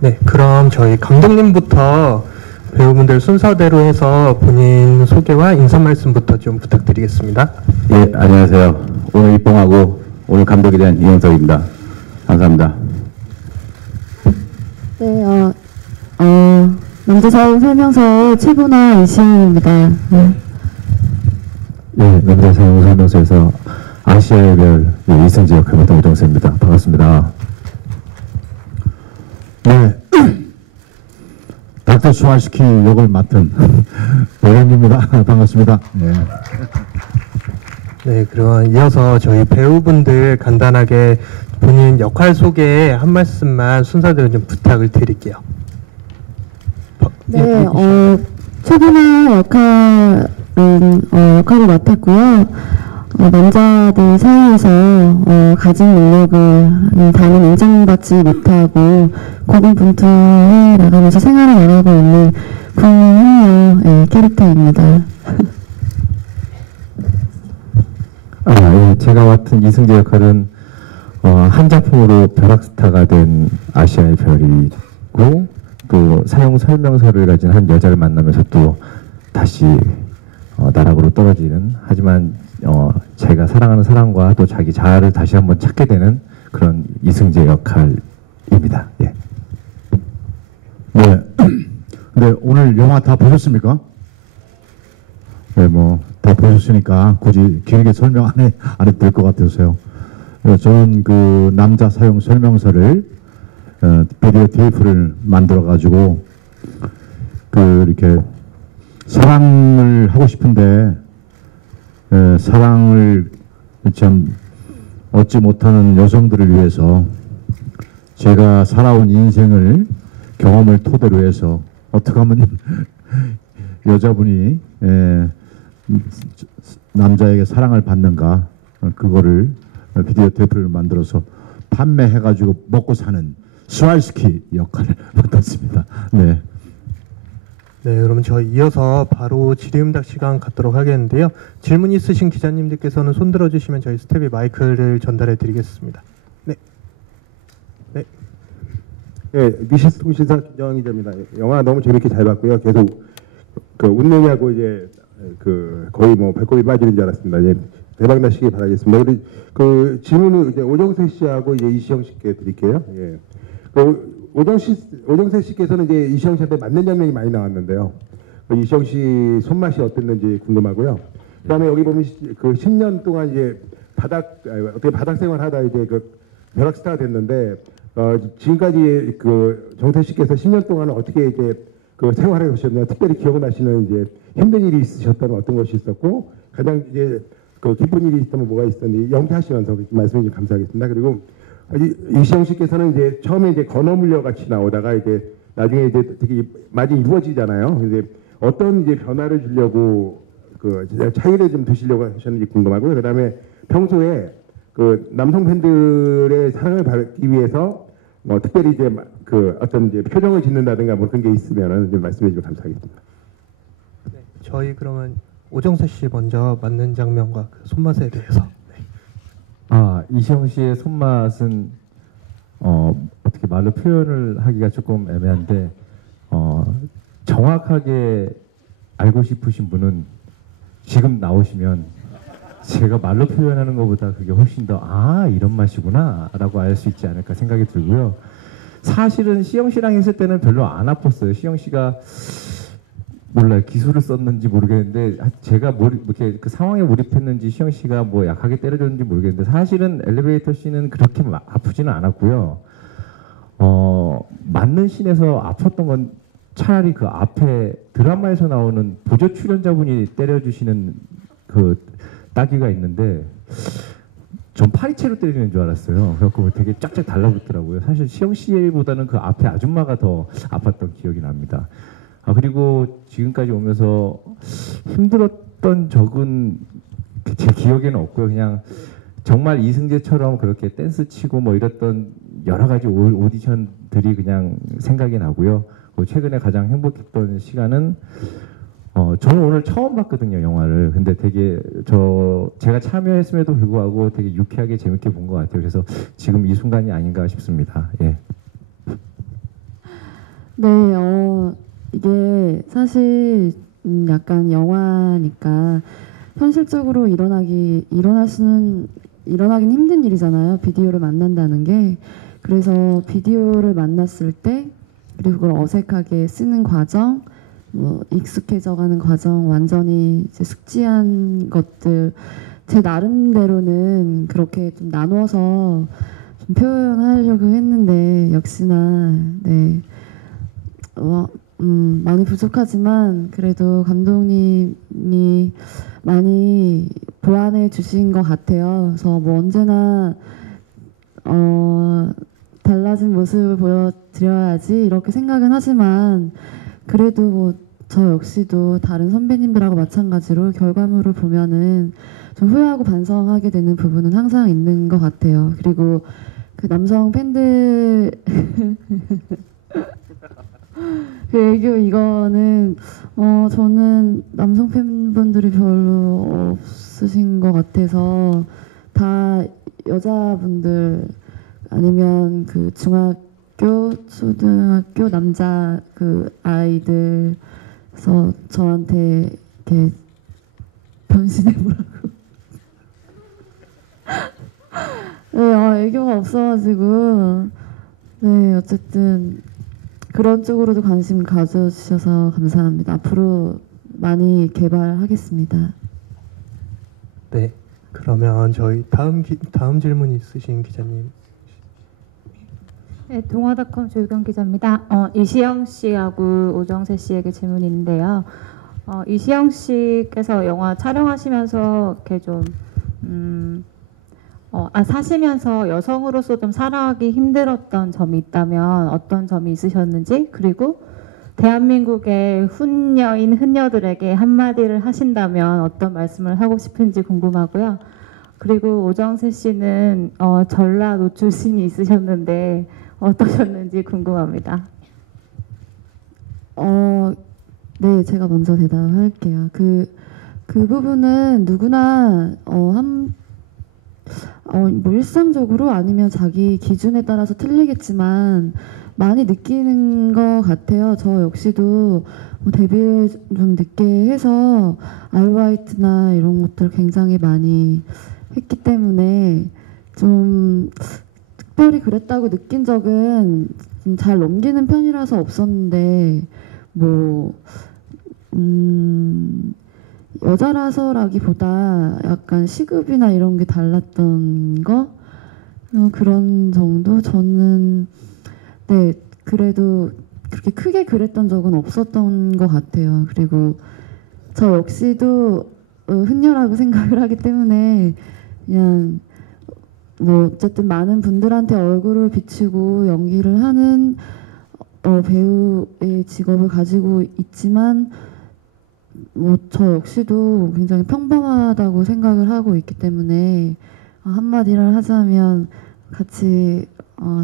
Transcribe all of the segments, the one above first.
네, 그럼 저희 감독님부터 배우분들 순서대로 해서 본인 소개와 인사 말씀부터 좀 부탁드리겠습니다. 예, 안녕하세요. 오늘 입봉하고 오늘 감독이 된 이용석입니다. 감사합니다. 네, 남자사용 설명서 최분화 이시은입니다. 예, 남자사용 설명서에서 아시아의별 이승재 역할 맡은 오정세입니다. 반갑습니다. 네, 닥터 수아시키 역을 맡은 배현입니다. 반갑습니다. 네. 네, 그럼 이어서 저희 배우분들 간단하게 본인 역할 소개 한 말씀만 순서대로 좀 부탁을 드릴게요. 네, 최분화 역할을 맡았고요. 남자들 사이에서 가진 능력을 다른 인정받지 못하고 고군분투해 나가면서 생활을 나가고 있는 국민훈녀 캐릭터입니다. 예, 제가 맡은 이승재 역할은 한 작품으로 벼락스타가 된 아시아의 별이고 또 사용 설명서를 가진 한 여자를 만나면서 또 다시 나락으로 떨어지는, 하지만 제가 사랑하는 사람과 또 자기 자아를 다시 한번 찾게 되는 그런 이승재 역할입니다. 예. 네. 네, 오늘 영화 다 보셨습니까? 네, 뭐 다 보셨으니까 굳이 길게 설명 안 해도 될 것 같아서요. 저는 그 남자 사용 설명서를 비디오 테이프를 만들어 가지고 이렇게 사랑을 하고 싶은데 사랑을 참 얻지 못하는 여성들을 위해서 제가 살아온 인생을 경험을 토대로 해서 어떻게 하면 여자분이 남자에게 사랑을 받는가, 그거를 비디오 테이프를 만들어서 판매해가지고 먹고 사는 스왈스키 역할을 맡았습니다. 네. 네, 그러면 저희 이어서 바로 질의응답 시간 갖도록 하겠는데요. 질문 있으신 기자님들께서는 손 들어주시면 저희 스텝이 마이크를 전달해 드리겠습니다. 네. 네. 네, 미시스 통신사 김정환 기자입니다. 영화 너무 재밌게 잘 봤고요. 계속 웃느냐고 이제 거의 뭐 배꼽이 빠지는 줄 알았습니다. 이제 대박 나시길 바라겠습니다. 그리고 질문은 이제 오정세 씨하고 이제 이시영 씨께 드릴게요. 예. 오정세 씨께서는 이제 이시영 씨한테 맞는 장면이 많이 나왔는데요. 이시영 씨 손맛이 어땠는지 궁금하고요. 그다음에 여기 보면 10년 동안 이제 어떻게 바닥 생활하다 이제 벼락스타가 됐는데 지금까지 정세 씨께서 10년 동안 어떻게 이제 생활을 하셨나, 특별히 기억나시는 이제 힘든 일이 있으셨다면 어떤 것이 있었고, 가장 이제 기쁜 일이 있다면 뭐가 있었는지 연기하시면서 말씀해 주시면 감사하겠습니다. 그리고 이시영 씨께서는 이제 처음에 이제 건어물려 같이 나오다가 이제 나중에 이제 되게 많이 이루어지잖아요. 이제 어떤 이제 변화를 주려고 차이를 좀 두시려고 하셨는지 궁금하고요. 그다음에 평소에 남성 팬들의 사랑을 받기 위해서 특별히 이제 어떤 이제 표정을 짓는다든가 뭐 그런 게 있으면은 좀 말씀해 주시면 감사하겠습니다. 네, 저희 그러면 오정세 씨 먼저 맞는 장면과 손맛에 대해서. 이시영 씨의 손맛은 어떻게 말로 표현을 하기가 조금 애매한데 정확하게 알고 싶으신 분은 지금 나오시면 제가 말로 표현하는 것보다 그게 훨씬 더 이런 맛이구나 라고 알 수 있지 않을까 생각이 들고요. 사실은 시영 씨랑 했을 때는 별로 안 아팠어요. 시영 씨가 몰라요. 기술을 썼는지 모르겠는데 제가 이렇게 그 상황에 몰입했는지 시영 씨가 뭐 약하게 때려줬는지 모르겠는데 사실은 엘리베이터 씬은 그렇게 아프지는 않았고요. 맞는 씬에서 아팠던 건 차라리 그 앞에 드라마에서 나오는 보조 출연자분이 때려주시는 따귀가 있는데 전 파리채로 때리는 줄 알았어요. 그래서 되게 쫙쫙 달라붙더라고요. 사실 시영 씨보다는 그 앞에 아줌마가 더 아팠던 기억이 납니다. 그리고 지금까지 오면서 힘들었던 적은 제 기억에는 없고요. 그냥 정말 이승재처럼 그렇게 댄스 치고 뭐 이랬던 여러 가지 오디션들이 그냥 생각이 나고요. 최근에 가장 행복했던 시간은 저는 오늘 처음 봤거든요, 영화를. 근데 되게 제가 참여했음에도 불구하고 되게 유쾌하게 재밌게 본 것 같아요. 그래서 지금 이 순간이 아닌가 싶습니다. 예. 네, 이게 사실 약간 영화니까 현실적으로 일어나긴 힘든 일이잖아요. 비디오를 만난다는 게. 그래서 비디오를 만났을 때 그리고 그걸 어색하게 쓰는 과정, 뭐 익숙해져가는 과정, 완전히 이제 숙지한 것들 제 나름대로는 그렇게 좀 나눠서 좀 표현하려고 했는데 역시나 네. 많이 부족하지만 그래도 감독님이 많이 보완해 주신 것 같아요. 그래서 뭐 언제나 달라진 모습을 보여드려야지 이렇게 생각은 하지만 그래도 뭐 저 역시도 다른 선배님들하고 마찬가지로 결과물을 보면은 좀 후회하고 반성하게 되는 부분은 항상 있는 것 같아요. 그리고 그 남성 팬들 그 애교 이거는 저는 남성 팬분들이 별로 없으신 것 같아서 다 여자분들 아니면 그 중학교, 초등학교 남자 그 아이들서 저한테 이렇게 변신해보라고. 네, 애교가 없어가지고 네 어쨌든. 그런 쪽으로도 관심 가져주셔서 감사합니다. 앞으로 많이 개발하겠습니다. 네, 그러면 저희 다음 질문 있으신 기자님. 네, 동아닷컴 조유경 기자입니다. 이시영 씨하고 오정세 씨에게 질문이 있는데요. 이시영 씨께서 영화 촬영하시면서 이렇게 좀 사시면서 여성으로서 좀 살아가기 힘들었던 점이 있다면 어떤 점이 있으셨는지, 그리고 대한민국의 흔녀들에게 한마디를 하신다면 어떤 말씀을 하고 싶은지 궁금하고요. 그리고 오정세 씨는 전라도 출신이 있으셨는데 어떠셨는지 궁금합니다. 네, 제가 먼저 대답할게요. 그 부분은 누구나 뭐 일상적으로 아니면 자기 기준에 따라서 틀리겠지만 많이 느끼는 것 같아요. 저 역시도 뭐 데뷔를 좀 늦게 해서 아르바이트나 이런 것들 굉장히 많이 했기 때문에 좀 특별히 그랬다고 느낀 적은 좀 잘 넘기는 편이라서 없었는데 뭐 여자라서라기보다 약간 시급이나 이런 게 달랐던 거 그런 정도. 저는 네 그래도 그렇게 크게 그랬던 적은 없었던 것 같아요. 그리고 저 역시도 흔녀라고 생각을 하기 때문에 그냥 뭐 어쨌든 많은 분들한테 얼굴을 비추고 연기를 하는 배우의 직업을 가지고 있지만 뭐 저 역시도 굉장히 평범하다고 생각을 하고 있기 때문에 한마디를 하자면 같이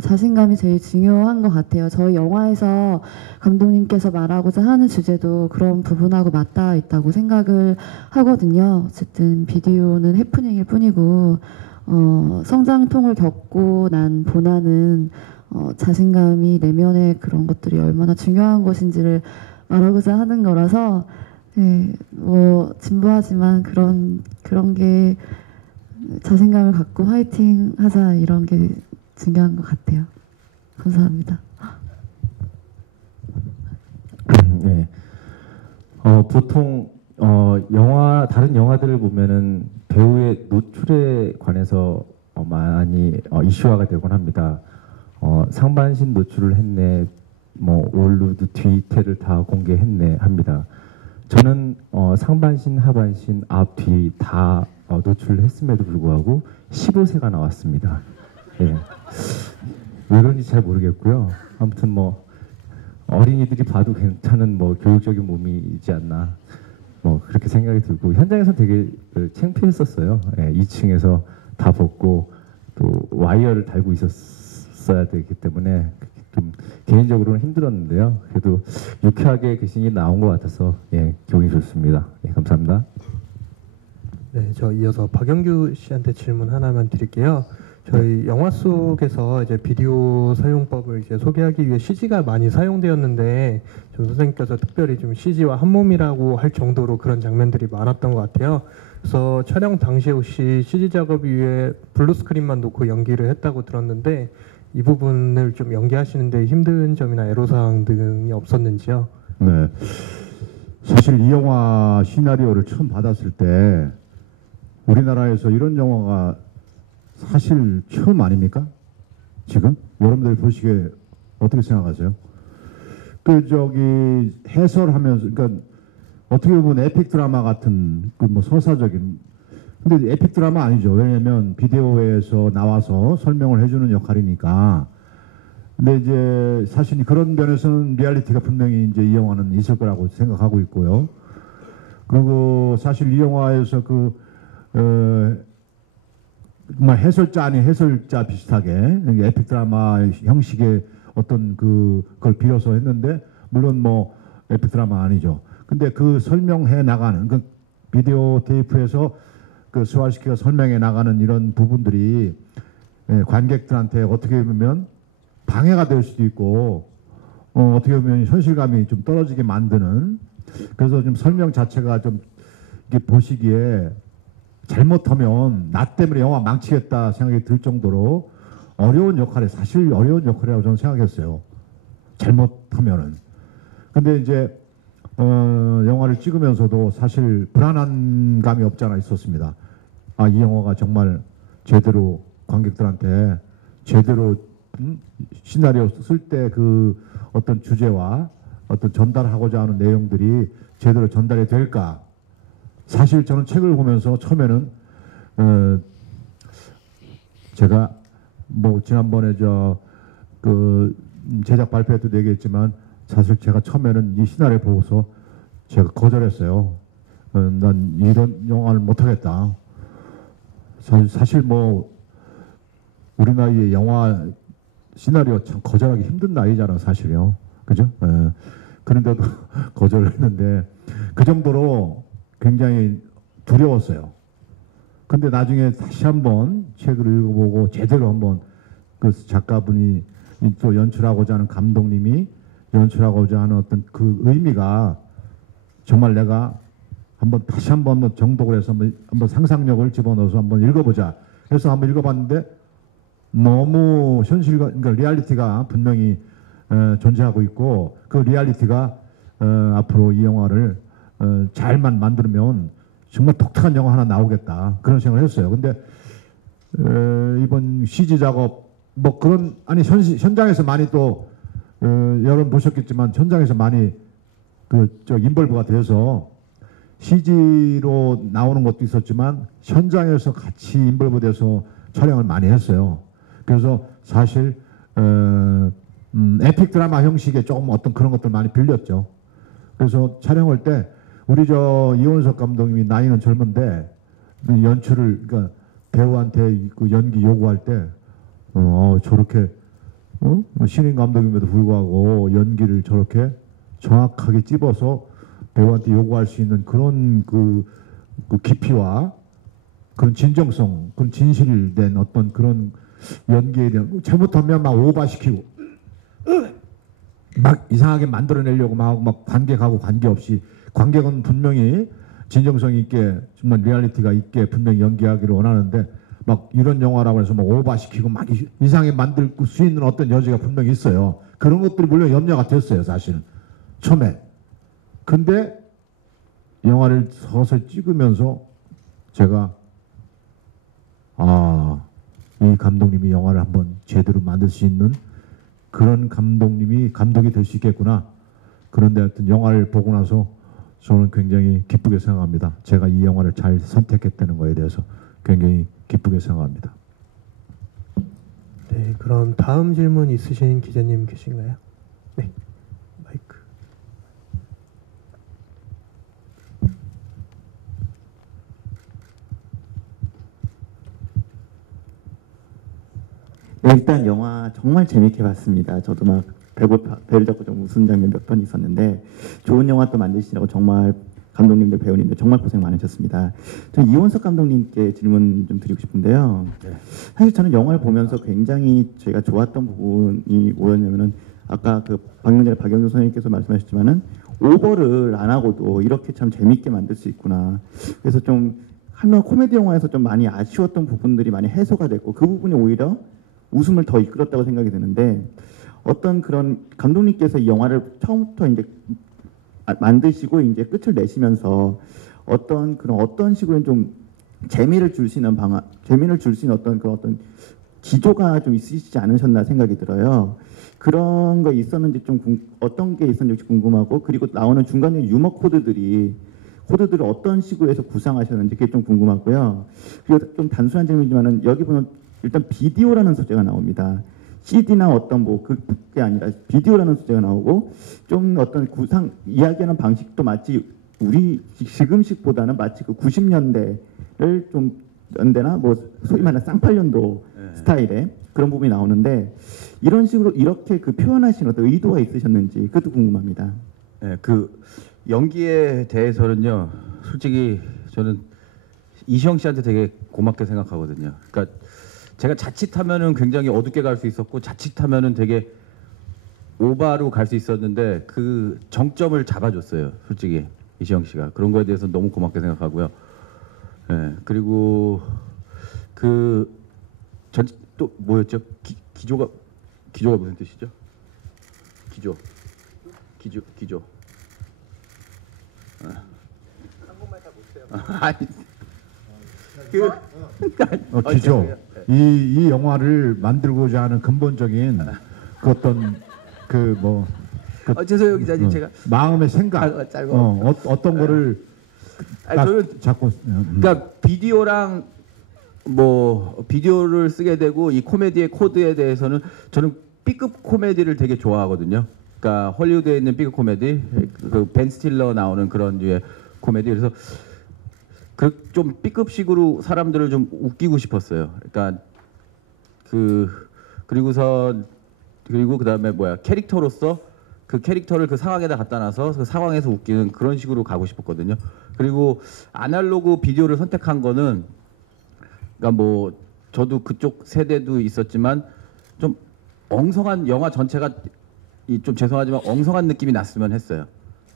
자신감이 제일 중요한 것 같아요. 저희 영화에서 감독님께서 말하고자 하는 주제도 그런 부분하고 맞닿아 있다고 생각을 하거든요. 어쨌든 비디오는 해프닝일 뿐이고 성장통을 겪고 난 보나는 자신감이 내면의 그런 것들이 얼마나 중요한 것인지를 말하고자 하는 거라서 네, 뭐 진부하지만 그런 게 자신감을 갖고 화이팅 하자 이런 게 중요한 것 같아요. 감사합니다. 네. 보통 다른 영화들을 보면은 배우의 노출에 관해서 많이 이슈화가 되곤 합니다. 상반신 노출을 했네, 뭐 올루드 뒤태를 다 공개했네 합니다. 저는 상반신, 하반신, 앞, 뒤 다 노출을 했음에도 불구하고 15세가 나왔습니다. 예. 왜 그런지 잘 모르겠고요. 아무튼 뭐 어린이들이 봐도 괜찮은 뭐 교육적인 몸이지 않나 뭐 그렇게 생각이 들고 현장에서 되게 창피했었어요. 예, 2층에서 다 벗고 또 와이어를 달고 있었어야 되기 때문에 좀 개인적으로는 힘들었는데요. 그래도 유쾌하게 그 씬이 나온 것 같아서 예, 기분이 좋습니다. 예, 감사합니다. 네, 저 이어서 박영규 씨한테 질문 하나만 드릴게요. 저희 영화 속에서 이제 비디오 사용법을 이제 소개하기 위해 CG가 많이 사용되었는데 좀 선생님께서 특별히 좀 CG와 한 몸이라고 할 정도로 그런 장면들이 많았던 것 같아요. 그래서 촬영 당시에 혹시 CG 작업 위에 블루 스크린만 놓고 연기를 했다고 들었는데 이 부분을 좀 연기하시는데 힘든 점이나 애로사항 등이 없었는지요? 네. 사실 이 영화 시나리오를 처음 받았을 때 우리나라에서 이런 영화가 사실 처음 아닙니까? 지금 여러분들 보시기에 어떻게 생각하세요? 그 저기 해설하면서 그러니까 어떻게 보면 에픽 드라마 같은 그 뭐 서사적인 근데 에픽 드라마 아니죠. 왜냐면 비디오에서 나와서 설명을 해주는 역할이니까. 근데 이제 사실 그런 면에서는 리얼리티가 분명히 이제 이 영화는 있을 거라고 생각하고 있고요. 그리고 사실 이 영화에서 정말 해설자 아닌 해설자 비슷하게 에픽 드라마 형식의 어떤 그걸 빌어서 했는데 물론 뭐 에픽 드라마 아니죠. 근데 그 설명해 나가는 그 비디오 테이프에서 그 스왈스키가 설명해 나가는 이런 부분들이 관객들한테 어떻게 보면 방해가 될 수도 있고 어떻게 보면 현실감이 좀 떨어지게 만드는 그래서 좀 설명 자체가 좀 이렇게 보시기에 잘못하면 나 때문에 영화 망치겠다 생각이 들 정도로 어려운 역할에 사실 어려운 역할이라고 저는 생각했어요. 잘못하면은. 근데 이제 영화를 찍으면서도 사실 불안한 감이 없지 않아 있었습니다. 아, 이 영화가 정말 제대로 관객들한테 제대로 시나리오 쓸 때 그 어떤 주제와 어떤 전달하고자 하는 내용들이 제대로 전달이 될까? 사실 저는 책을 보면서 처음에는 제가 뭐 지난번에 그 제작 발표회도 얘기했지만 사실 제가 처음에는 이 시나리오 보고서 제가 거절했어요. 난 이런 영화를 못하겠다. 사실 뭐 우리 나이에 영화 시나리오 참 거절하기 힘든 나이잖아 사실요. 그죠? 그런데도 거절을 했는데 그 정도로 굉장히 두려웠어요. 근데 나중에 다시 한번 책을 읽어보고 제대로 한번 그 작가분이 또 연출하고자 하는 감독님이 연출하고자 하는 어떤 그 의미가 정말 내가 다시 한번 정독을 해서 한번 상상력을 집어넣어서 한번 읽어보자 해서 한번 읽어봤는데 너무 현실과 그러니까 리얼리티가 분명히 존재하고 있고 그 리얼리티가 앞으로 이 영화를 잘만 만들면 정말 독특한 영화 하나 나오겠다 그런 생각을 했어요. 근데 이번 CG 작업 뭐 그런 아니 현장에서 많이 또 여러분 보셨겠지만 현장에서 많이 인벌브가 돼서 CG로 나오는 것도 있었지만 현장에서 같이 인벌브 돼서 촬영을 많이 했어요. 그래서 사실 에픽 드라마 형식의 조금 어떤 그런 것들 많이 빌렸죠. 그래서 촬영할 때 우리 이원석 감독님이 나이는 젊은데 연출을 그러니까 배우한테 그 연기 요구할 때 저렇게 신인 감독임에도 불구하고 연기를 저렇게 정확하게 찝어서 배우한테 요구할 수 있는 그런 그 깊이와 그런 진정성, 그런 진실된 어떤 그런 연기에 대한 잘못하면 막 오버시키고 막 이상하게 만들어내려고 막 관객하고 관계없이 관객은 분명히 진정성 있게 정말 리얼리티가 있게 분명히 연기하기를 원하는데 막 이런 영화라고 해서 막 오버시키고 막 이상하게 만들 수 있는 어떤 여지가 분명히 있어요. 그런 것들이 물론 염려가 됐어요, 사실 처음에. 근데 영화를 서서히 찍으면서 제가 이 감독님이 영화를 한번 제대로 만들 수 있는 그런 감독이 될 수 있겠구나. 그런데 하여튼 영화를 보고 나서 저는 굉장히 기쁘게 생각합니다. 제가 이 영화를 잘 선택했다는 거에 대해서 굉장히 기쁘게 생각합니다. 네, 그럼 다음 질문 있으신 기자님 계신가요? 네, 마이크. 네, 일단 영화 정말 재밌게 봤습니다. 저도 막 배를 잡고 좀 웃은 장면 몇 번 있었는데 좋은 영화 또 만드시라고 정말 감독님들, 배우님들 정말 고생 많으셨습니다. 저 이원석 감독님께 질문 좀 드리고 싶은데요. 사실 저는 영화를 보면서 굉장히 제가 좋았던 부분이 뭐였냐면은 아까 그 방금 전에 박영준 선생님께서 말씀하셨지만은 오버를 안 하고도 이렇게 참 재밌게 만들 수 있구나. 그래서 좀 한편 코미디 영화에서 좀 많이 아쉬웠던 부분들이 많이 해소가 됐고 그 부분이 오히려 웃음을 더 이끌었다고 생각이 드는데 어떤 그런 감독님께서 이 영화를 처음부터 이제 만드시고 이제 끝을 내시면서 어떤 식으로 좀 재미를 줄 수 있는 재미를 줄 수 있는 어떤 기조가 좀 있으시지 않으셨나 생각이 들어요. 그런 거 있었는지 어떤 게 있었는지 궁금하고 그리고 나오는 중간에 유머 코드들을 어떤 식으로 해서 구상하셨는지 그게 좀 궁금하고요. 그리고 좀 단순한 질문이지만은 여기 보면 일단 비디오라는 소재가 나옵니다. CD나 어떤 그게 아니라 비디오라는 소재가 나오고 좀 어떤 이야기하는 방식도 마치 우리 지금식보다는 마치 그 90년대를 좀 연대나 소위 말하는 쌍팔년도 스타일의 그런 부분이 나오는데 이런 식으로 이렇게 그 표현하신 어떤 의도가 있으셨는지 그것도 궁금합니다. 네, 그 연기에 대해서는요, 솔직히 저는 이시영 씨한테 되게 고맙게 생각하거든요. 그러니까 제가 자칫하면은 굉장히 어둡게 갈 수 있었고 자칫하면은 되게 오바로 갈 수 있었는데 그 정점을 잡아줬어요. 솔직히 이시영 씨가 그런 거에 대해서 너무 고맙게 생각하고요. 네, 그리고 또 뭐였죠? 기조가 무슨 뜻이죠? 기조. 한국말 다 못해요. 아니 기조. 이 영화를 만들고자 하는 근본적인 그 어떤 죄송해요 기자님 제가 마음의 생각 어떤 거를 저는 자꾸 그러니까 비디오를 쓰게 되고 이 코미디의 코드에 대해서는 저는 B급 코미디를 되게 좋아하거든요. 그러니까 헐리우드에 있는 B급 코미디, 그 벤 스틸러 나오는 그런 류의 코미디. 그래서 좀 B급식으로 사람들을 좀 웃기고 싶었어요. 그러니까 그리고 그다음에 캐릭터로서 그 캐릭터를 그 상황에다 갖다 놔서 그 상황에서 웃기는 그런 식으로 가고 싶었거든요. 그리고 아날로그 비디오를 선택한 거는 그러니까 저도 그쪽 세대도 있었지만 좀 엉성한 영화 전체가 좀 죄송하지만 엉성한 느낌이 났으면 했어요.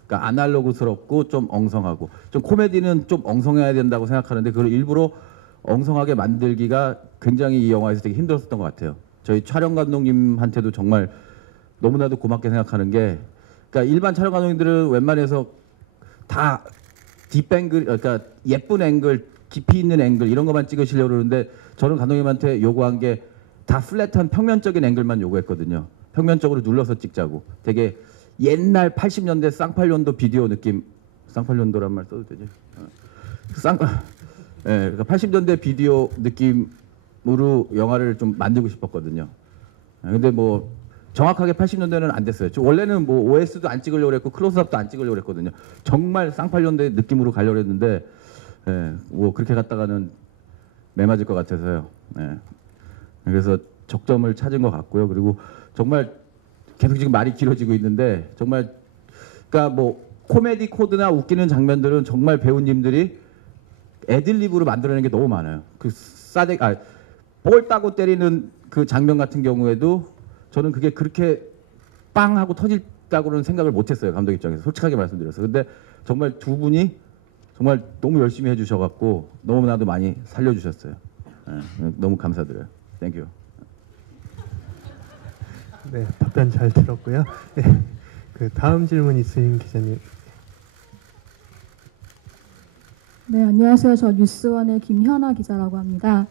그러니까 아날로그스럽고 좀 엉성하고 좀 코미디는 좀 엉성해야 된다고 생각하는데 그걸 일부러 엉성하게 만들기가 굉장히 이 영화에서 되게 힘들었던 것 같아요. 저희 촬영 감독님한테도 정말 너무나도 고맙게 생각하는 게 그러니까 일반 촬영 감독님들은 웬만해서 다 딥앵글 그러니까 예쁜 앵글 깊이 있는 앵글 이런 것만 찍으시려고 그러는데 저는 감독님한테 요구한 게 다 플랫한 평면적인 앵글만 요구했거든요. 평면적으로 눌러서 찍자고. 되게 옛날 80년대 쌍팔년도 비디오 느낌. 쌍팔년도란 말 써도 되지? 그러니까 80년대 비디오 느낌으로 영화를 좀 만들고 싶었거든요. 근데 정확하게 80년대는 안 됐어요. 원래는 OS도 안 찍으려고 그랬고 클로즈업도 안 찍으려고 그랬거든요. 정말 쌍팔년대 느낌으로 가려고 했는데 그렇게 갔다가는 매맞을 것 같아서요. 그래서 적점을 찾은 것 같고요. 그리고 정말 계속 지금 말이 길어지고 있는데 정말 그러니까 코미디 코드나 웃기는 장면들은 정말 배우님들이 애들립으로 만들어낸 게 너무 많아요. 볼 따고 때리는 그 장면 같은 경우에도 저는 그게 그렇게 빵 하고 터질다고는 생각을 못했어요. 감독 입장에서 솔직하게 말씀드려서. 근데 정말 두 분이 정말 너무 열심히 해주셔갖고 너무나도 많이 살려주셨어요. 너무 감사드려요. 땡큐. 네, 답변 잘 들었고요. 네, 그 다음 질문 있으신 기자님. 네, 안녕하세요. 저 뉴스원의 김현아 기자라고 합니다.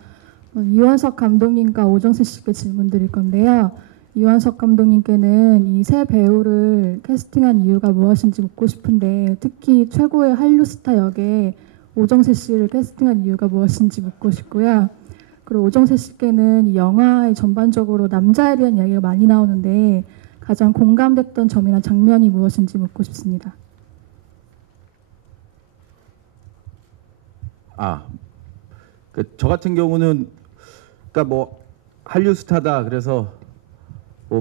이원석 감독님과 오정세 씨께 질문 드릴 건데요. 이원석 감독님께는 이 새 배우를 캐스팅한 이유가 무엇인지 묻고 싶은데 특히 최고의 한류 스타 역에 오정세 씨를 캐스팅한 이유가 무엇인지 묻고 싶고요. 그리고 오정세 씨께는 이 영화에 전반적으로 남자에 대한 이야기가 많이 나오는데 가장 공감됐던 점이나 장면이 무엇인지 묻고 싶습니다. 저 같은 경우는 그러니까 한류 스타다 그래서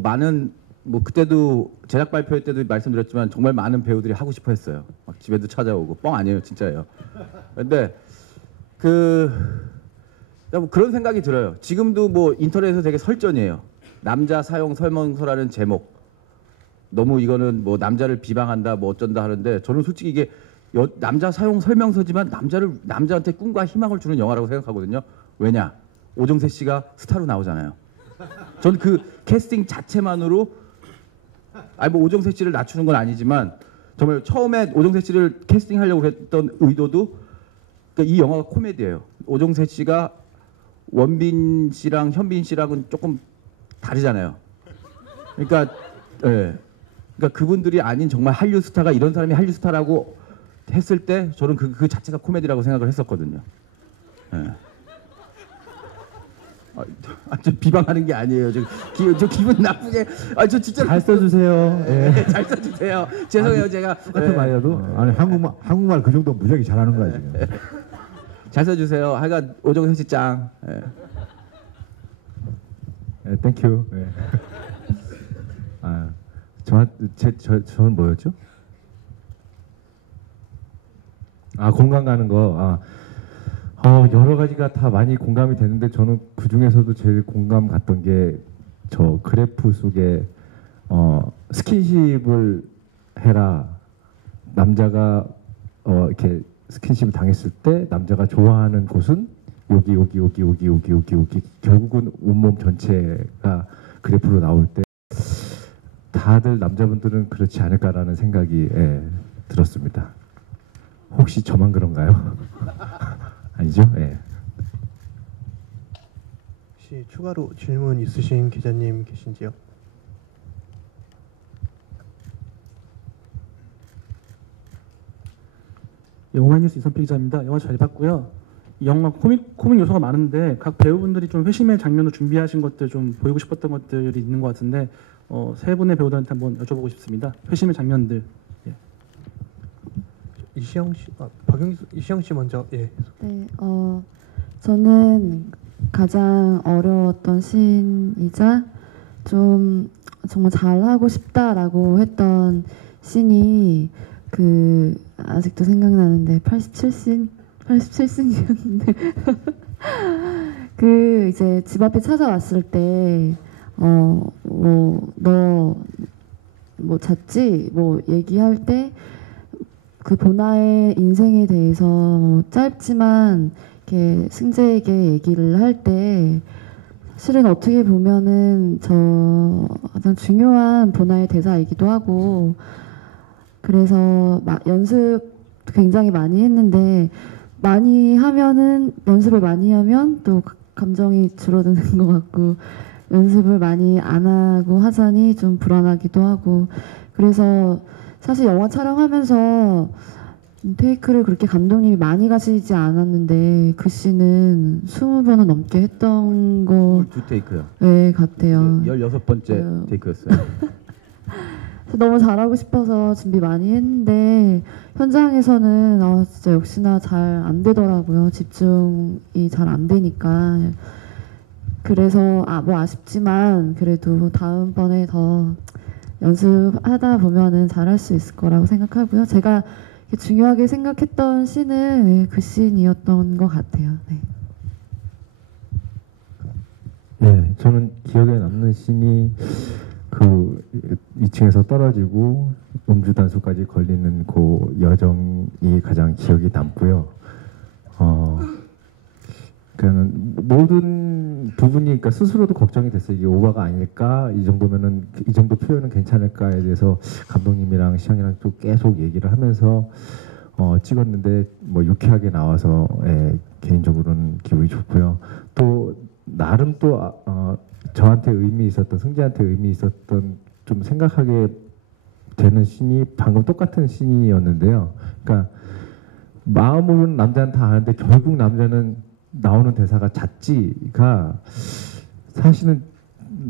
많은 뭐 그때도 제작 발표 때도 말씀드렸지만 정말 많은 배우들이 하고 싶어 했어요. 막 집에도 찾아오고 뻥 아니에요, 진짜예요. 근데 그런 생각이 들어요. 지금도 뭐 인터넷에서 되게 설전이에요. 남자 사용 설명서라는 제목. 너무 이거는 뭐 남자를 비방한다, 뭐 어쩐다 하는데 저는 솔직히 이게 남자 사용 설명서지만 남자한테 꿈과 희망을 주는 영화라고 생각하거든요. 왜냐? 오정세 씨가 스타로 나오잖아요. 전 그 캐스팅 자체만으로 뭐 오정세 씨를 낮추는 건 아니지만 정말 처음에 오정세 씨를 캐스팅하려고 했던 의도도 그러니까 이 영화가 코미디예요. 오정세 씨가 원빈 씨랑 현빈 씨랑은 조금 다르잖아요. 그러니까 그러니까 그분들이 아닌 정말 한류 스타가 이런 사람이 한류 스타라고 했을 때 저는 그 자체가 코미디라고 생각을 했었거든요. 저 비방하는 게 아니에요. 저 기분 나쁘게. 저 진짜 잘 써주세요. 예. 잘 써주세요. 죄송해요, 제가. 똑같은 말이라도. 아니 한국말 그 정도 무지하게 잘하는 거야 지금. 잘 써주세요. 하여간 오정세 씨 짱. 땡큐. 저는 뭐였죠? 공감 가는 거. 여러 가지가 다 많이 공감이 되는데 저는 그 중에서도 제일 공감 갔던 게 저 그래프 속에 스킨십을 해라. 남자가 이렇게 스킨십을 당했을 때 남자가 좋아하는 곳은 여기 결국은 온몸 전체가 그래프로 나올 때 다들 남자분들은 그렇지 않을까라는 생각이 들었습니다. 혹시 저만 그런가요? 아니죠? 예. 혹시 추가로 질문 있으신 기자님 계신지요? 영화뉴스 이선필 기자입니다. 영화 잘 봤고요. 영화 코믹 요소가 많은데 각 배우분들이 좀 회심의 장면을 준비하신 것들 좀 보이고 싶었던 것들이 있는 것 같은데 세 분의 배우들한테 한번 여쭤보고 싶습니다. 회심의 장면들. 이시영 씨 먼저. 예. 네, 저는 가장 어려웠던 씬이자 좀 정말 잘하고 싶다라고 했던 씬이 아직도 생각나는데 87씬이었는데 이제 집 앞에 찾아왔을 때 너 잤지? 뭐 얘기할 때 그 보나의 인생에 대해서 짧지만 이렇게 승재에게 얘기를 할 때 실은 어떻게 보면은 가장 중요한 보나의 대사이기도 하고 그래서 연습 굉장히 많이 했는데 연습을 많이 하면 또 감정이 줄어드는 것 같고 연습을 많이 안 하고 하자니 좀 불안하기도 하고 그래서 사실 영화 촬영하면서 테이크를 그렇게 감독님이 많이 가시지 않았는데 그 씬은 20번은 넘게 했던 거 2테이크요. 네, 같아요. 16번째 테이크였어요. 너무 잘하고 싶어서 준비 많이 했는데 현장에서는 진짜 역시나 잘 안 되더라고요. 집중이 잘 안 되니까. 그래서 뭐 아쉽지만 그래도 다음번에 더 연습하다 보면은 잘할 수 있을 거라고 생각하고요. 제가 중요하게 생각했던 씬은 그 씬이었던 것 같아요. 네, 저는 기억에 남는 씬이 2층에서 떨어지고 음주 단속까지 걸리는 그 여정이 가장 기억이 남고요. 그러니까 모든 부분이 그러니까 스스로도 걱정이 됐어요. 이게 오바가 아닐까? 이 정도면은 이 정도 표현은 괜찮을까에 대해서 감독님이랑 시영이랑 또 계속 얘기를 하면서 찍었는데 뭐 유쾌하게 나와서 개인적으로는 기분이 좋고요. 또 나름 또 저한테 의미 있었던 승재한테 의미 있었던 좀 생각하게 되는 씬이 방금 똑같은 씬이었는데요. 그러니까 마음으로는 남자는 다 아는데 결국 남자는 나오는 대사가 잤지가 사실은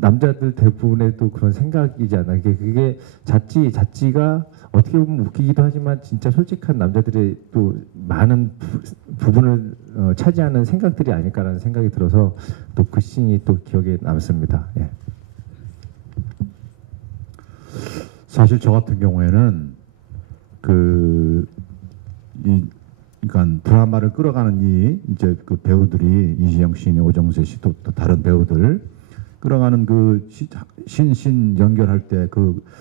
남자들 대부분에도 그런 생각이잖아요. 그게 잤지가 어떻게 보면 웃기기도 하지만 진짜 솔직한 남자들의 또 많은 부분을 차지하는 생각들이 아닐까라는 생각이 들어서 또 그 씬이 또 기억에 남습니다. 예. 사실 저 같은 경우에는 그러니까 드라마를 끌어가는 이제 그 배우들이 이시영 씨니 오정세 씨 또 다른 배우들 끌어가는 그 신 연결할 때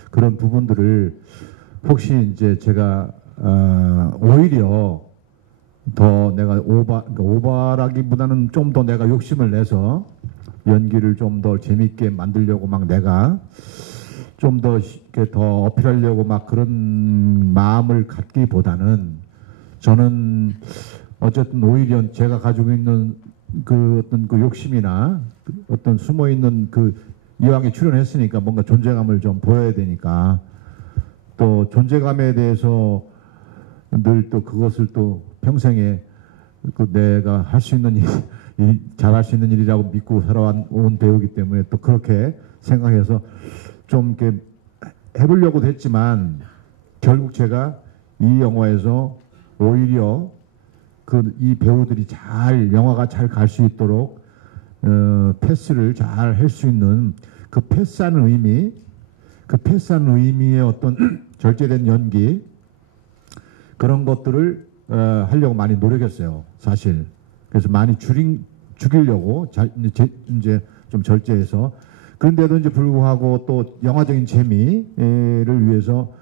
그런 부분들을 혹시 이제 제가 오히려 더 내가 오바라기보다는 좀 더 내가 욕심을 내서 연기를 좀 더 재밌게 만들려고 막 내가 좀 더 어필하려고 막 그런 마음을 갖기보다는 저는 어쨌든 오히려 제가 가지고 있는 그 어떤 그 욕심이나 어떤 숨어 있는 그 이왕에 출연했으니까 뭔가 존재감을 좀 보여야 되니까 또 존재감에 대해서 늘 또 그것을 또 평생에 그 내가 할 수 있는 잘할 수 있는 일이라고 믿고 살아온 배우기 때문에 또 그렇게 생각해서 좀 이렇게 해보려고도 했지만 결국 제가 이 영화에서 오히려 이 배우들이 영화가 잘 갈 수 있도록 패스를 잘 할 수 있는 그 패스하는 의미의 어떤 절제된 연기 그런 것들을 하려고 많이 노력했어요, 사실. 그래서 많이 죽이려고 이제 좀 절제해서 그런데도 이제 불구하고 또 영화적인 재미를 위해서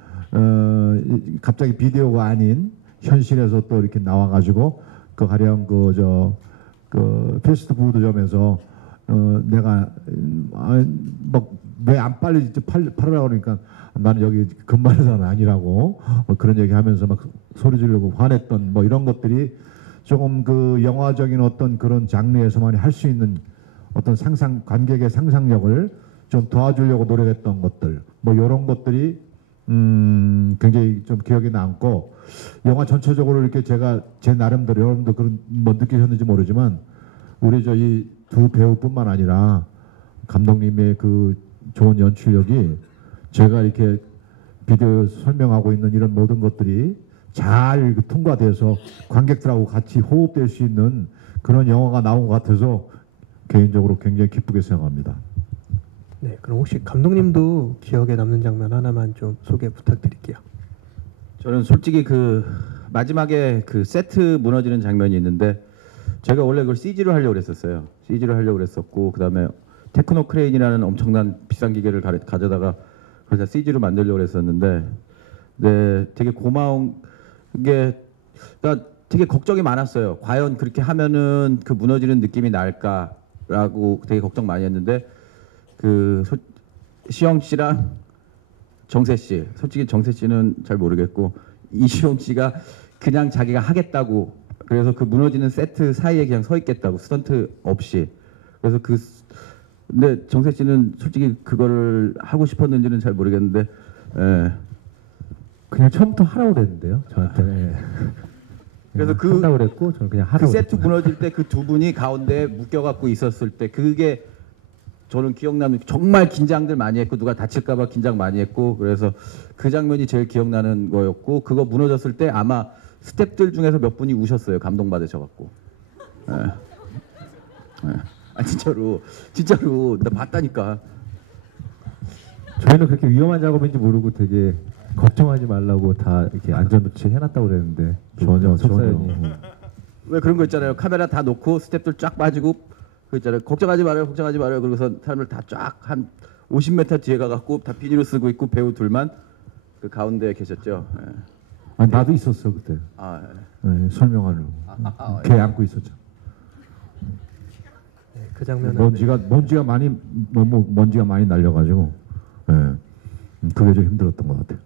갑자기 비디오가 아닌 현실에서 또 이렇게 나와가지고 그 가령 그 패스트푸드점에서 내가 왜 안 빨리 팔으라고 그러니까 나는 여기 근무하는 아니라고 그런 얘기하면서 막 소리 지르고 화냈던 이런 것들이 조금 그 영화적인 어떤 그런 장르에서만 할 수 있는 어떤 관객의 상상력을 좀 도와주려고 노력했던 것들 이런 것들이 굉장히 좀 기억에 남고 영화 전체적으로 이렇게 제가 제 나름대로 여러분도 그런 느끼셨는지 모르지만 우리 이 두 배우뿐만 아니라 감독님의 그 좋은 연출력이 제가 이렇게 비디오 설명하고 있는 이런 모든 것들이 잘 통과돼서 관객들하고 같이 호흡될 수 있는 그런 영화가 나온 것 같아서 개인적으로 굉장히 기쁘게 생각합니다. 네, 그럼 혹시 감독님도 기억에 남는 장면 하나만 좀 소개 부탁드릴게요. 저는 솔직히 그 마지막에 그 세트 무너지는 장면이 있는데 제가 원래 그걸 CG로 하려고 그랬었어요. CG로 하려고 그랬었고 그다음에 테크노 크레인이라는 엄청난 비싼 기계를 가져다가 그래서 CG로 만들려고 그랬었는데 네, 되게 고마운 게 그러니까 되게 걱정이 많았어요. 과연 그렇게 하면은 그 무너지는 느낌이 날까라고 되게 걱정 많이 했는데 시영 씨랑 정세 씨, 솔직히 정세 씨는 잘 모르겠고 이시영 씨가 그냥 자기가 하겠다고 그래서 그 무너지는 세트 사이에 그냥 서 있겠다고 스턴트 없이 그래서 근데 정세 씨는 솔직히 그거를 하고 싶었는지는 잘 모르겠는데 그냥 처음부터 하라고 그랬는데요, 저한테. 그래서 한다고 그랬고 저는 그냥 하라고. 그 세트 무너질 때 그 두 분이 가운데 묶여갖고 있었을 때 그게 저는 기억나는 정말 긴장들 많이 했고 누가 다칠까봐 긴장 많이 했고 그래서 그 장면이 제일 기억나는 거였고 그거 무너졌을 때 아마 스태프들 중에서 몇 분이 우셨어요. 감동받으셔갖고. 아 진짜로 나 봤다니까. 저희는 그렇게 위험한 작업인지 모르고 되게 걱정하지 말라고 다 이렇게 안전조치 해놨다고 그랬는데 전혀. 왜 그런 거 있잖아요. 카메라 다 놓고 스태프들 쫙 빠지고 그 있잖아요. 걱정하지 말아요. 그러고서 사람들 다 쫙 한 50m 뒤에 가갖고 다 비닐을 쓰고 있고 배우 둘만 그 가운데에 계셨죠. 아니, 나도 있었어 그때. 설명하려고. 개 안고 있었죠. 네, 그 장면은 먼지가 많이 날려가지고 그게 좀 힘들었던 것 같아요.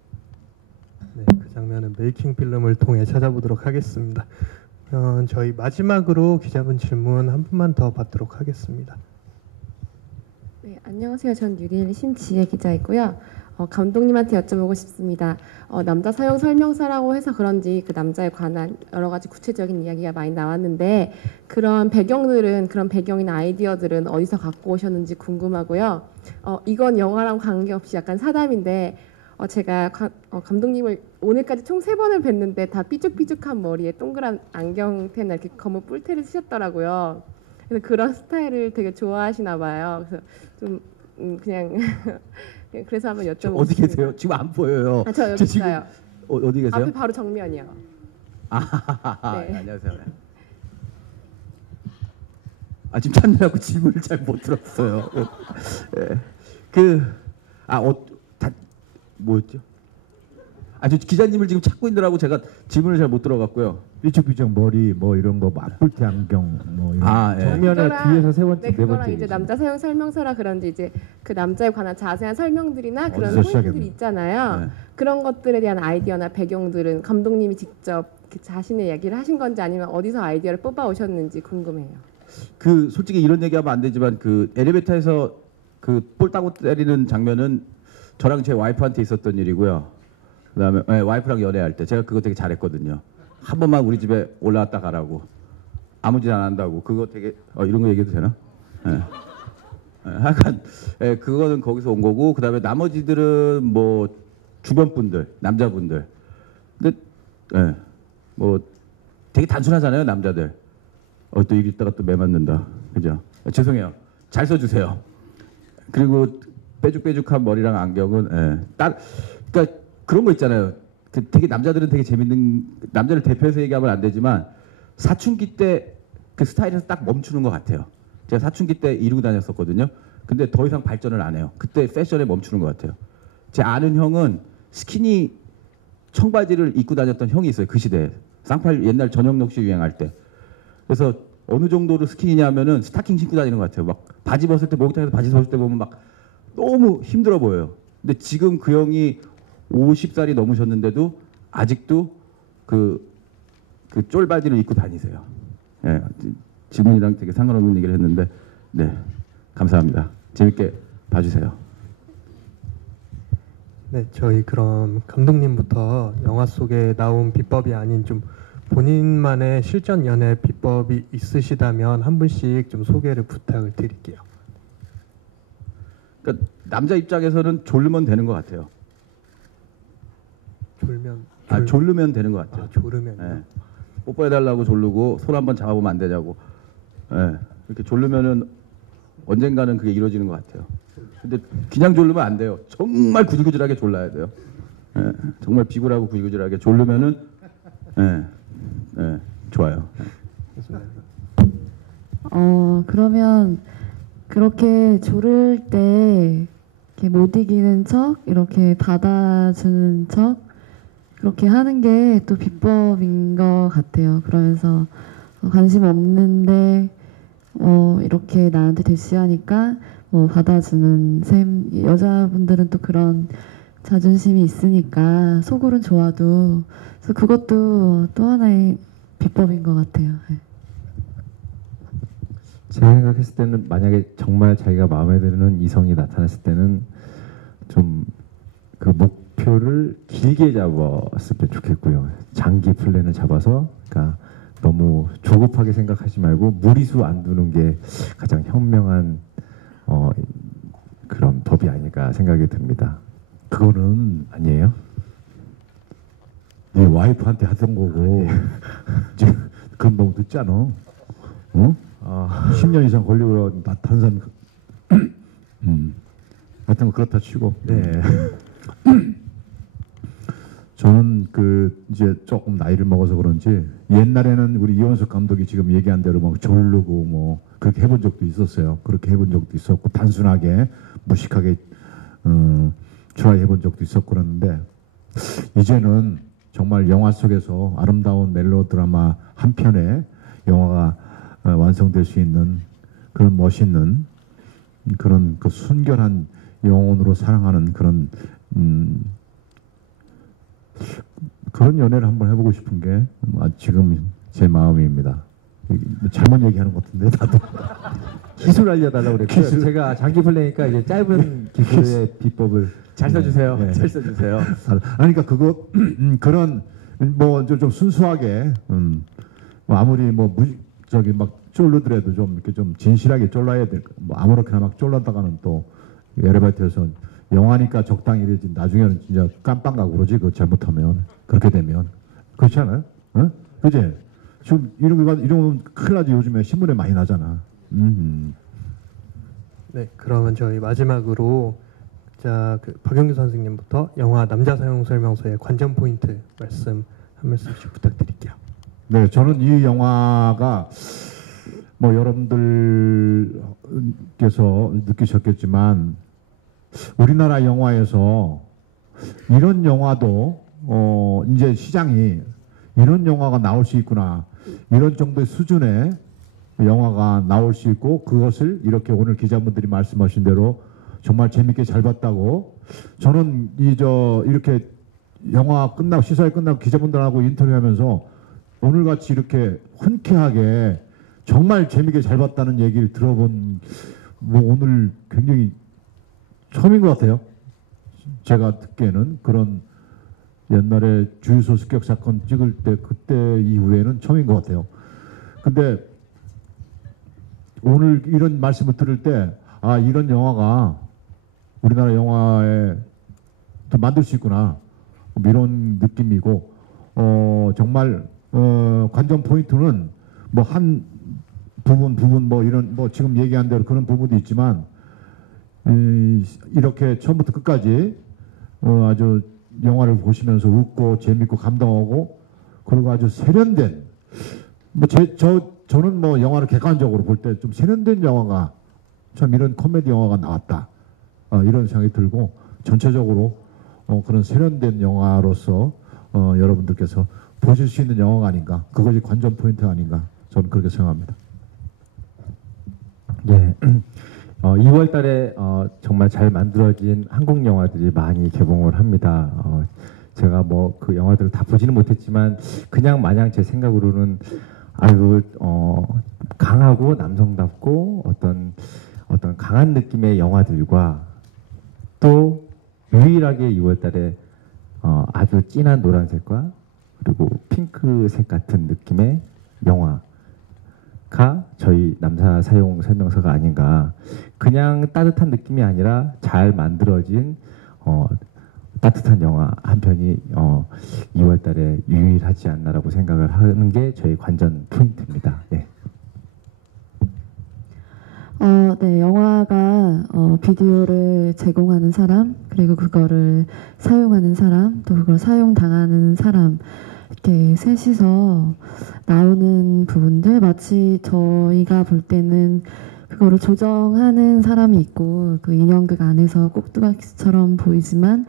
네, 그 장면은 메이킹 필름을 통해 찾아보도록 하겠습니다. 저희 마지막으로 기자분 질문 한 분만 더 받도록 하겠습니다. 네, 안녕하세요. 전 유리엘 심지혜 기자이고요. 감독님한테 여쭤보고 싶습니다. 남자 사용 설명서라고 해서 그런지 그 남자에 관한 여러 가지 구체적인 이야기가 많이 나왔는데 그런 배경이나 아이디어들은 어디서 갖고 오셨는지 궁금하고요. 이건 영화랑 관계없이 약간 사담인데 제가 감독님을 오늘까지 총 3번을 뵀는데 다 삐죽삐죽한 머리에 동그란 안경테나 이렇게 검은 뿔테를 쓰셨더라고요. 그래서 그런 스타일을 되게 좋아하시나 봐요. 그래서 좀 그냥 그래서 한번 여쭤보고 어디 싶습니다. 계세요? 지금 안 보여요. 아, 저 여기 지금 있어요. 어디 계세요? 앞에 바로 정면이요. 네, 안녕하세요. 지금 찾느라고 질문을 잘 못 들었어요. 뭐였죠? 저 기자님을 지금 찾고 있느라고 제가 질문을 잘 못 들어갔고요. 삐죽삐죽 머리 뭐 이런 거 앞불태 안경 뭐 이런 정면에 뒤에서 세 번째, 네 그거랑 번째. 이제 남자 사용 설명서라 그런지 이제 그 남자에 관한 자세한 설명들이나 그런 어디서 포인트들이 시작했나? 있잖아요. 네. 그런 것들에 대한 아이디어나 배경들은 감독님이 직접 자신의 얘기를 하신 건지 아니면 어디서 아이디어를 뽑아 오셨는지 궁금해요. 솔직히 이런 얘기하면 안 되지만 그 엘리베이터에서 그 볼 따고 때리는 장면은 저랑 제 와이프한테 있었던 일이고요. 그다음에 와이프랑 연애할 때 제가 그거 되게 잘했거든요. 한 번만 우리 집에 올라왔다 가라고. 아무 짓 안 한다고. 그거 되게 이런 거 얘기해도 되나? 하여간 그거는 거기서 온 거고 그다음에 나머지들은 뭐 주변 분들, 남자분들. 근데 뭐 되게 단순하잖아요, 남자들. 또 이랬다가 또 매 맞는다. 그죠? 죄송해요. 잘 써주세요. 그리고 빼죽빼죽한 머리랑 안경은 그러니까 그런 거 있잖아요. 되게 남자들은 되게 재밌는 남자를 대표해서 얘기하면 안 되지만 사춘기 때 그 스타일에서 딱 멈추는 것 같아요. 제가 사춘기 때 이루고 다녔었거든요. 근데 더 이상 발전을 안 해요. 그때 패션에 멈추는 것 같아요. 제 아는 형은 스키니 청바지를 입고 다녔던 형이 있어요. 그 시대에 쌍팔 옛날 전영록 씨 유행할 때. 그래서 어느 정도로 스키니냐면은 스타킹 신고 다니는 것 같아요. 막 바지 벗을 때 목욕탕에서 바지 벗을 때 보면 막 너무 힘들어 보여요. 근데 지금 그 형이 50살이 넘으셨는데도 아직도 그 쫄바지를 입고 다니세요. 질문이랑 되게 상관없는 얘기를 했는데 감사합니다. 재밌게 봐주세요. 네, 저희 그럼 감독님부터 영화 속에 나온 비법이 아닌 좀 본인만의 실전 연애 비법이 있으시다면 한 분씩 좀 소개를 부탁을 드릴게요. 그러니까 남자 입장에서는 졸르면 되는 것 같아요. 졸르면 되는 것 같아요. 졸르면. 뽀뽀해달라고 졸르고 손 한번 잡아보면 안 되냐고. 이렇게 졸르면은 언젠가는 그게 이루어지는 것 같아요. 근데 그냥 졸르면 안 돼요. 정말 구질구질하게 졸라야 돼요. 정말 비굴하고 구질구질하게 졸르면은 좋아요. 그러면 그렇게 조를 때 이렇게 못 이기는 척, 이렇게 받아주는 척 그렇게 하는 게 또 비법인 것 같아요. 그러면서 관심 없는데 이렇게 나한테 대시하니까 받아주는 셈. 여자분들은 또 그런 자존심이 있으니까 속으론 좋아도. 그래서 그것도 또 하나의 비법인 것 같아요. 제가 생각했을 때는 만약에 정말 자기가 마음에 드는 이성이 나타났을 때는 좀 그 목표를 길게 잡았으면 좋겠고요. 장기 플랜을 잡아서 그러니까 너무 조급하게 생각하지 말고 무리수 안 두는 게 가장 현명한 그런 법이 아닐까 생각이 듭니다. 그거는 아니에요? 네 와이프한테 하던 거고 이제 그건 너무 늦지 않아? 10년 이상 걸리고 탄산 하여튼 그렇다 치고 저는 이제 조금 나이를 먹어서 그런지 옛날에는 우리 이원석 감독이 지금 얘기한 대로 막 졸르고 뭐 그렇게 해본 적도 있었어요. 그렇게 해본 적도 있었고 단순하게 무식하게 트라이 해본 적도 있었고 그러는데 이제는 정말 영화 속에서 아름다운 멜로드라마 한 편에 영화가 완성될 수 있는 그런 멋있는 그런 그 순결한 영혼으로 사랑하는 그런 연애를 한번 해보고 싶은 게 지금 제 마음입니다. 잘못 얘기하는 것 같은데 나도 기술 알려달라고 그랬고요. 제가 장기 플레이니까 이제 짧은 기술의 비법을 잘 써주세요. 잘 써주세요. 그러니까 그거 그런 뭐 좀 순수하게 아무리 뭐 막 쫄르더라도 좀 이렇게 좀 진실하게 쫄라야 될. 뭐 아무렇게나 막 쫄라다가는 또 엘리베이터에서 영화니까 적당히 이러지 나중에는 진짜 깜빵 가고 그러지. 그거 잘못하면 그렇게 되면 그렇지 않아요? 그지? 지금 이런 거 큰일 나지. 요즘에 신문에 많이 나잖아. 네, 그러면 저희 마지막으로 자, 박영규 선생님부터 영화 남자 사용 설명서의 관전 포인트 말씀 한 말씀씩 부탁드릴게요. 네, 저는 이 영화가 뭐 여러분들께서 느끼셨겠지만 우리나라 영화에서 이런 영화도 이제 시장이 이런 영화가 나올 수 있구나, 이런 정도의 수준의 영화가 나올 수 있고, 그것을 이렇게 오늘 기자분들이 말씀하신 대로 정말 재밌게 잘 봤다고, 저는 이렇게 영화 끝나고 시사회 끝나고 기자분들하고 인터뷰하면서 오늘같이 이렇게 흔쾌하게 정말 재밌게 잘 봤다는 얘기를 들어본 뭐 오늘 굉장히 처음인 것 같아요. 제가 듣기에는 그런 옛날에 주유소 습격 사건 찍을 때 그때 이후에는 처음인 것 같아요. 근데 오늘 이런 말씀을 들을 때 아, 이런 영화가 우리나라 영화에 또 만들 수 있구나, 뭐 이런 느낌이고, 정말 관전 포인트는 뭐 한 부분 뭐 이런 뭐 지금 얘기한 대로 그런 부분도 있지만 이렇게 처음부터 끝까지 아주 영화를 보시면서 웃고 재밌고 감동하고, 그리고 아주 세련된, 뭐 저는 뭐 영화를 객관적으로 볼 때 좀 세련된 영화가, 참 이런 코미디 영화가 나왔다, 이런 생각이 들고, 전체적으로 그런 세련된 영화로서 여러분들께서 보실 수 있는 영화가 아닌가, 그것이 관전 포인트 아닌가, 저는 그렇게 생각합니다. 예. 2월 달에 정말 잘 만들어진 한국 영화들이 많이 개봉을 합니다. 제가 뭐 그 영화들을 다 보지는 못했지만 그냥 마냥 제 생각으로는 아주 강하고 남성답고 어떤 강한 느낌의 영화들과, 또 유일하게 2월 달에 아주 진한 노란색과 그리고 핑크색 같은 느낌의 영화가 저희 남자 사용 설명서가 아닌가. 그냥 따뜻한 느낌이 아니라 잘 만들어진 따뜻한 영화 한 편이 2월 달에 유일하지 않나라고 생각을 하는 게 저희 관전 포인트입니다. 네. 네, 영화가 비디오를 제공하는 사람, 그리고 그거를 사용하는 사람, 또 그걸 사용당하는 사람, 이렇게 셋이서 나오는 부분들, 마치 저희가 볼 때는 그거를 조정하는 사람이 있고 그 인형극 안에서 꼭두각시처럼 보이지만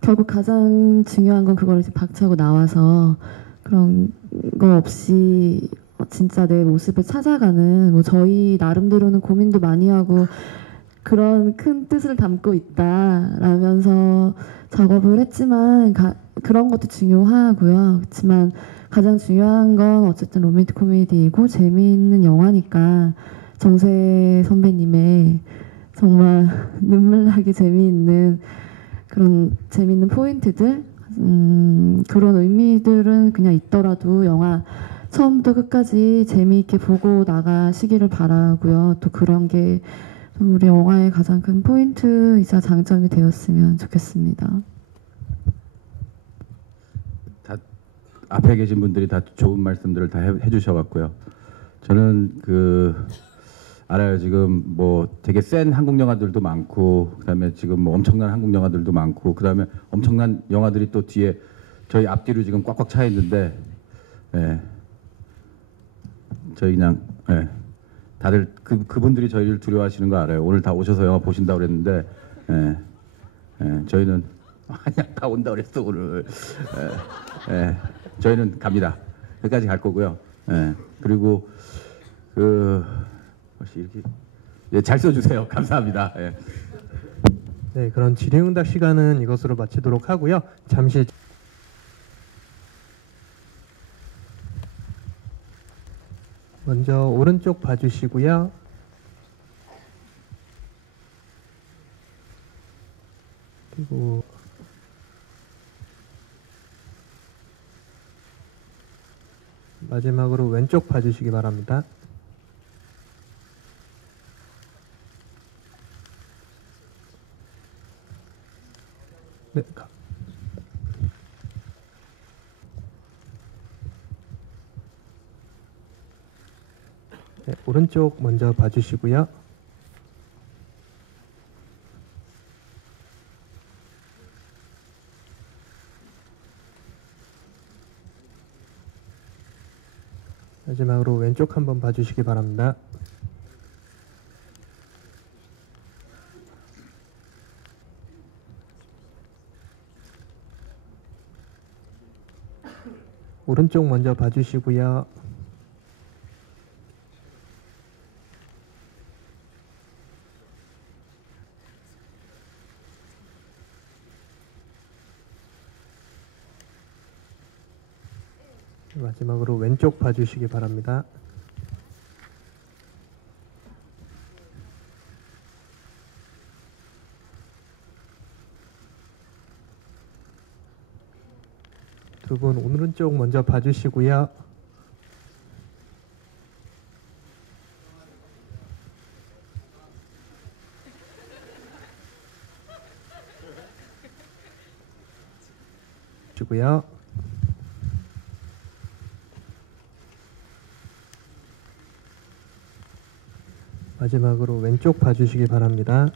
결국 가장 중요한 건 그걸 이제 박차고 나와서 그런 거 없이 진짜 내 모습을 찾아가는, 뭐 저희 나름대로는 고민도 많이 하고 그런 큰 뜻을 담고 있다라면서 작업을 했지만 그런 것도 중요하고요. 그렇지만 가장 중요한 건 어쨌든 로맨틱 코미디이고 재미있는 영화니까 정세 선배님의 정말 눈물 나게 재미있는 그런 재미있는 포인트들, 그런 의미들은 그냥 있더라도 영화 처음부터 끝까지 재미있게 보고 나가시기를 바라고요. 또 그런 게 우리 영화의 가장 큰 포인트이자 장점이 되었으면 좋겠습니다. 다 앞에 계신 분들이 다 좋은 말씀들을 다 해주셔갖고요. 저는 알아요. 지금 뭐 되게 센 한국 영화들도 많고, 그다음에 지금 뭐 엄청난 한국 영화들도 많고, 그다음에 엄청난 영화들이 또 뒤에 저희 앞뒤로 지금 꽉꽉 차 있는데, 예. 저희 그냥 예. 다들 그분들이 저희를 두려워하시는 거 알아요. 오늘 다 오셔서 영화 보신다고 그랬는데, 예. 예. 저희는 아니야, 다 온다 그랬어 오늘. 예. 예. 저희는 갑니다. 끝까지 갈 거고요. 예. 그리고 이렇게 예, 잘 써주세요. 감사합니다. 예. 네, 그런 질의응답 시간은 이것으로 마치도록 하고요. 잠시 먼저 오른쪽 봐주시고요. 그리고 마지막으로 왼쪽 봐주시기 바랍니다. 네, 네, 오른쪽 먼저 봐주시고요. 마지막으로 왼쪽 한번 봐주시기 바랍니다. 오른쪽 먼저 봐주시고요. 마지막으로 왼쪽 봐주시기 바랍니다. 두 분 오른쪽 먼저 봐주시고요. 주고요. 마지막으로 왼쪽 봐주시기 바랍니다.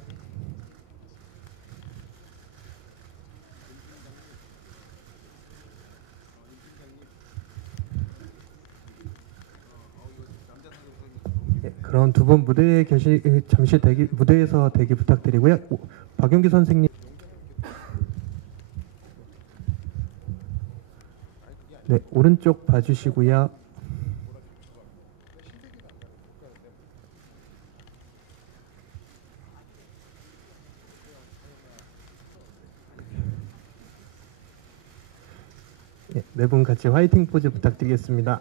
그럼 두 분 무대에 잠시 무대에서 대기 부탁드리고요. 박용기 선생님. 네, 오른쪽 봐주시고요. 네 분 같이 화이팅 포즈 부탁드리겠습니다.